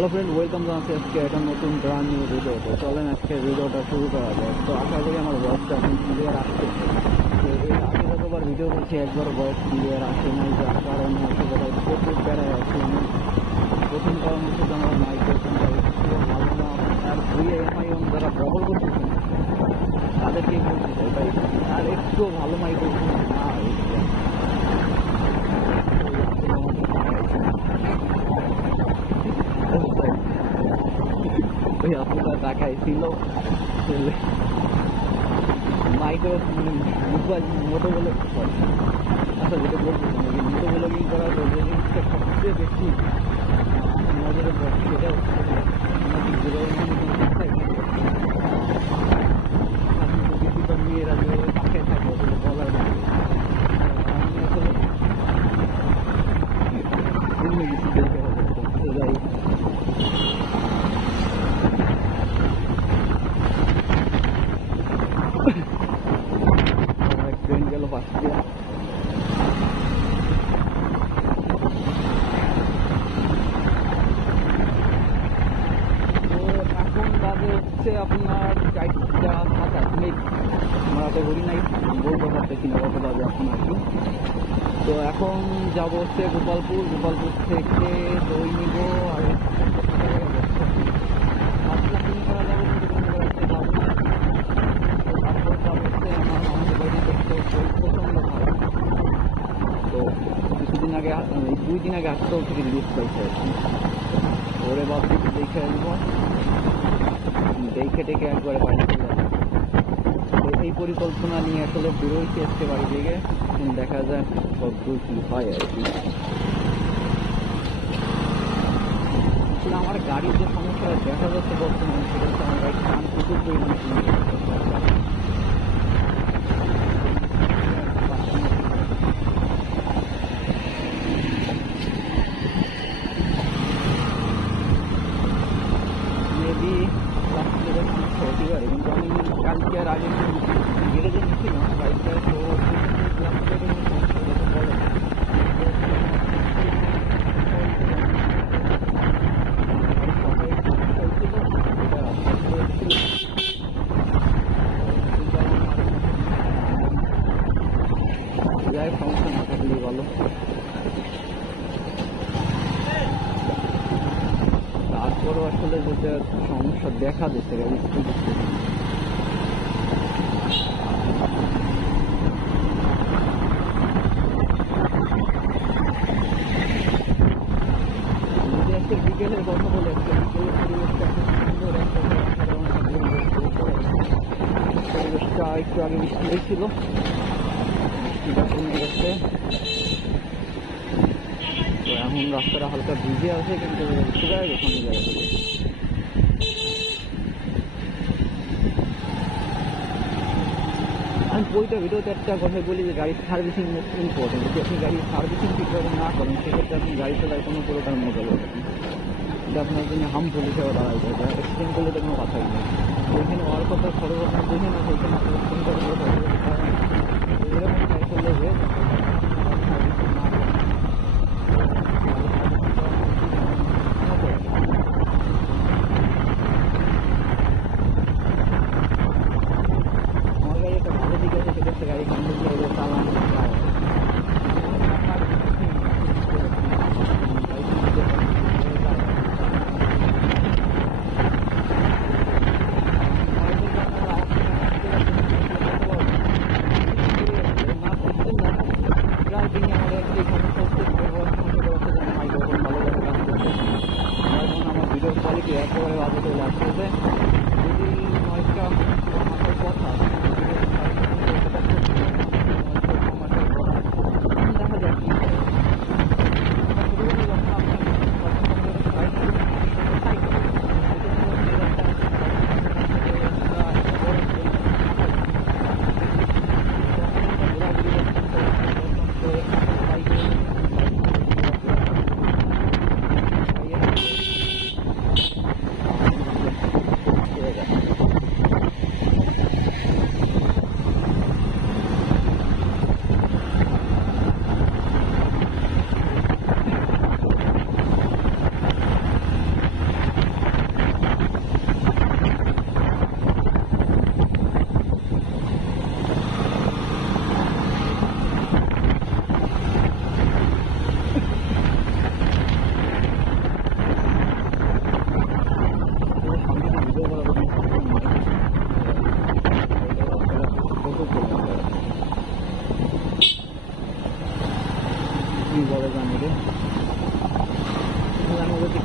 Hello friend welcome জানাচ্ছি আজকে একটা নতুন ব্রান্ড নিউ ভিডিও তো চলেন আজকে ভিডিওটা শুরু করা যায় তো আশা করি আমার ভয়েসটা এখন ক্লিয়ার আসছে। এর আগে যতবার ভিডিও করছি একবার ভয়েস ক্লিয়ার আসে নাই, যার কারণে আসলে প্রচুর বেড়ায় আছি আমি প্রথম কারণ হচ্ছে যে আমার মাইক্রোফোনটা একটু ভালো না আর দুই এমআই যারা ব্যবহার করতেছেন তাদেরকে বলতে চাই তাই আর একটু ভালো মাইক্রোফোন না হয়েছে ওই আপনারা টাকায় ছিল মাইক্রো মানে মোবাইল মোটো বলে আচ্ছা যেটা বলছি, মোটো ব্লগিং করার করা জিনিসটা সবচেয়ে বেশি নজরে পড়ে সেটা হচ্ছে সামাজিক যোগাযোগ মেয়েরা যেভাবে পাশে থাকে ওগুলো বলার মতো আমি আসলে অন্য কিছু দেখে হবে তো যাই আমার এক ফ্রেন্ড গেল পাশ দিয়ে তো এখন বাজে হচ্ছে আপনার চারটা সাতাশ মিনিট আমরা তো ঘুরি নাই বলতে পারতেছি না কত বাজে এখন তো এখন যাব হচ্ছে গোপালপুর গোপালপুর থেকে দই নিব আর কোনো হচ্ছে কিছুদিন আগে দুই দিন আগে হাসপাতাল থেকে রিলিজ পাইছে ওরে ভাবছি দেখে আসব। দেখে টেকে একবারে বাড়ি চলে যাব তো এই পরিকল্পনা নিয়ে আসলে বেরোইছি আজকে বাড়ি থেকে দেখা যাক কতদূর কি হয় আর কি। আমার গাড়ির যে সমস্যা দেখা যাচ্ছে বর্তমানে, সেটা হচ্ছে আমার গাড়ির টান প্রচুর পরিমাণে কমে গেছে। মেবি রাস্তাটা সমস্যা হতে পারে কিন্তু আমি কালকে আর আগে গ্যারেজে নিচ্ছিলাম বাইকটা তো রাস্তাটা কোনো সমস্যা হতে বলে না। যাই হোক, সমস্যা না থাকলেই ভালো তারপরও আসলে যেটা সমস্যা দেখা দিচ্ছে গাড়ি স্পিড যদি আজকে বিকেলের কথা বলে আজকে বিকেলের পরিবেশটা খুব সুন্দর একটা অসাধারণ একটা পরিবেশ। পরিবেশটা একটু আগে গেছে তো এখন রাস্তাটা হালকা ভিজে আছে, কিন্তু জায়গা থেকে আমি বইটা ভিডিওতে একটা কথা বলি যে গাড়ির সার্ভিসিং ইম্পর্টেন্ট যদি আপনি গাড়ির সার্ভিসিং ঠিকভাবে না করেন, সেক্ষেত্রে আপনি গাড়ি চালায় কোনো প্রকার মজা পাবেন এটা আপনার জন্য হার্মফুল হিসেবে দাঁড়ায় যায় এক্সিডেন্ট করলে তো কোনো কথাই নেই। যেখানে হওয়ার কথা আপনার বুঝে না সেখানে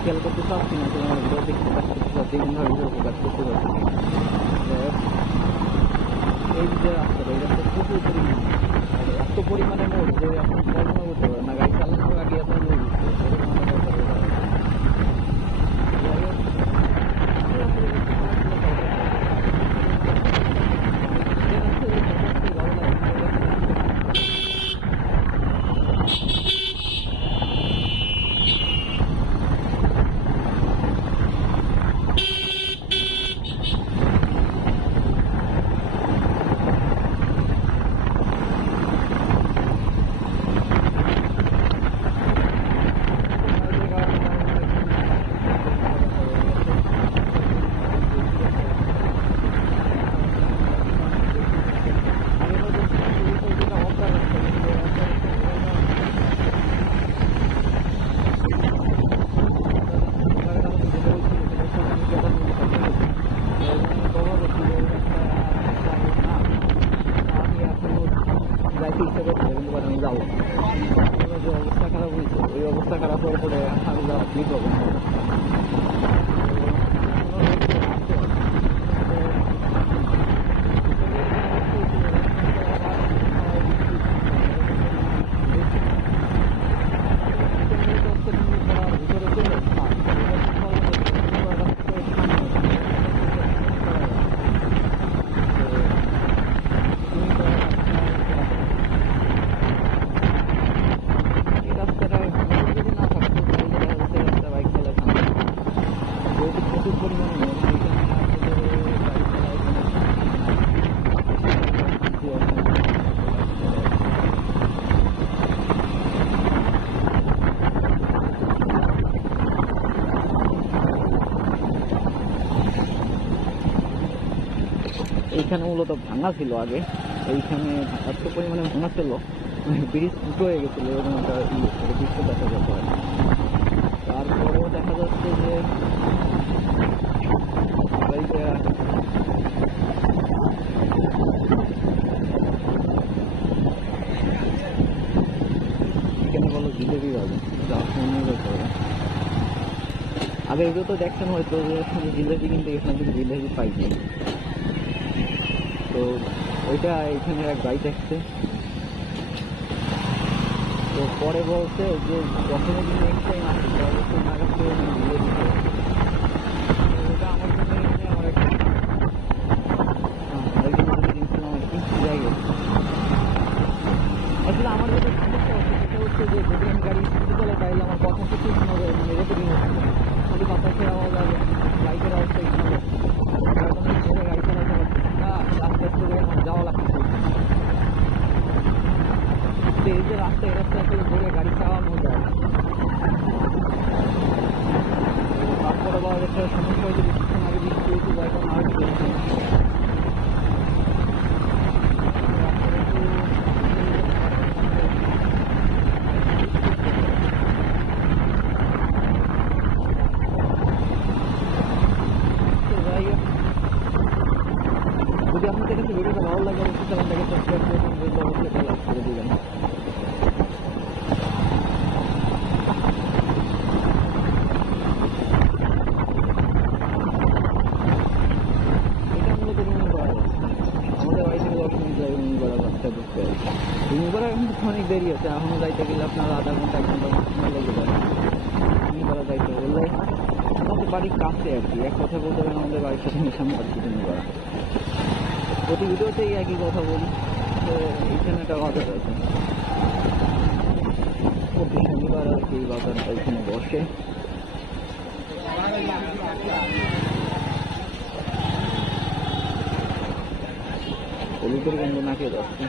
খেয়াল করতে পারছি না আমার ভিডিও দেখতে পাচ্ছি যেমনভাবে ভিডিও ফোকাস করতে পারছি এই যে রাস্তাটা এই রাস্তা প্রচুর পরিমাণে এত পরিমাণে মোড় যে আপনি কল্পনা করতে পারেন না গাড়ি চালানোর আগে আপনার মোড় উঠছে এরকম একটা ব্যাপার এটা। যাই হোক, এই রাস্তাটা দেখতে পাচ্ছি না, এই রাস্তায় এই রাস্তায় ভালো লাগে, এই রাস্তায় যাইতে ইচ্ছা করছে কিন্তু বাট আমি যাব। অবস্থা খারাপ হয়েছে ওই অবস্থা খারাপ হওয়ার পরে আমি যাওয়া ঠিক হবে না এই রাস্তাটায় যদি না থাকতো তাহলে দেখা যাচ্ছে একটা বাইক চালায় যেহেতু প্রচুর পরিমাণে মোড়, সেখানে আসলে বাইক চালায় কোনো শান্তি আসে না। এইখানে মূলত ভাঙা ছিল আগে। এইখানে এত পরিমাণে ভাঙা ছিল ব্রিজ দুটো হয়ে গেছিল, এরকম একটা দৃশ্য দেখা যেত তারপরেও দেখা যাচ্ছে যে এখানে জিলেবি পাবে তো দেখছেন হয়তো যে জিলেবি কিন্তু এখানে কিন্তু জিলেবি পাইনি। তো ওইটা এখানে এক বাইক আসছে। তো পরে বলছে যে যখন নেক্সট টাইম ওটা আমার জন্য এখানে আমার একটা হ্যাঁ, আসলে আমার যেটা সমস্যা হচ্ছে সেটা হচ্ছে আমার কথা কিছু শোনা রেকর্ডিং হচ্ছে না খালি বাতাসের আওয়াজ আর লাইটের আওয়াজটা শোনা যাচ্ছে যার কারণে আমি জোরে গাড়ি চালাতে পারছি না আস্তে আস্তে করে আমার যাওয়া লাগছে তো এই যে রাস্তা এই রাস্তায় আসলে জোরে গাড়ি চালানো যায় না। তারপরে আবার একটা সমস্যা হয়েছে কিছুক্ষণ আগে বৃষ্টি হয়েছে যার কারণে আর একটু বেশি সমস্যা। তো যাই হোক, যদি আপনাদের কাছে ভিডিওটা ভালো লাগে অবশ্যই চ্যানেলটাকে সাবস্ক্রাইব করে দিন বন্ধু অবশ্যই একটা লাইক করে দিবেন এটা মূলত রুমিপাড়া রাস্তা। আমাদের বাড়ি থেকে দশ মিনিট লাগে রুমিপাড়া রাস্তা ঢুকতে আর কি। রুমিপাড়া কিন্তু অনেক দেরি আছে এখনও যাইতে গেলে আপনার আধা ঘণ্টা, এক ঘণ্টা লেগে যাবে রুমিপাড়া যাইতে বললে আমাদের বাড়ির কাছে আর কি, এক কথা বলতে পারেন আমাদের বাড়ির সাথে মেশামার্কি রুমিপাড়া প্রতি ভিডিওতেই একই কথা বলি তো এখানে একটা বাজার আছে। প্রতি শনিবার আর কি এই বাজারটা এখানে বসে। হলুদের গন্ধ নাকে যাচ্ছে।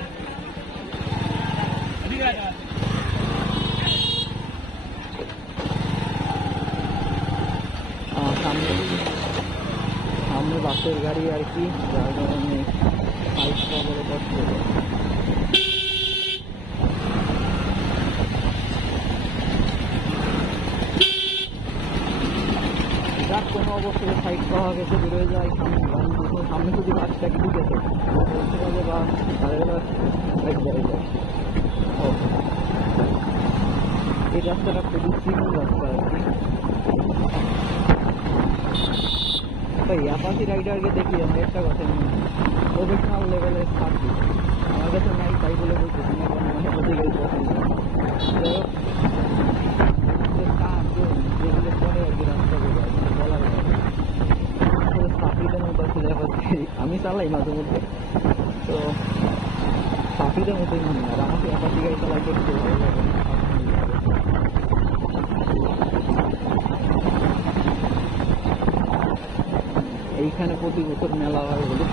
সামনে। সামনে বাসের গাড়ি আর কি, যার কারণে সাইড পাওয়া কষ্ট যার কোনো অবস্থায় সাইড পাওয়া গেছে বেরোয় যায় সামনে সামনে যদি বাসটাকে ঢুকেছে বলতে পারবে বা গাড়িগুলো সাইড যায় ও। এই রাস্তাটা খুবই চিকন রাস্তা আর কি ভাই অ্যাপাসি রাইডারকে দেখি, আমি একটা কথা মনে হয় প্রফেশনাল লেভেলের থাকি আমার কাছে নাই, তাই বলে বলতেছি না। কারণ আমার মতো আসলে আমি চালাই মাঝে মধ্যে। তো সাফিদের মতোই মনে হয় আমাকে অ্যাপাসি গাড়ি চালাইতে একটু ভালো লাগে। এইখানে প্রতি বছর মেলা হয় বলে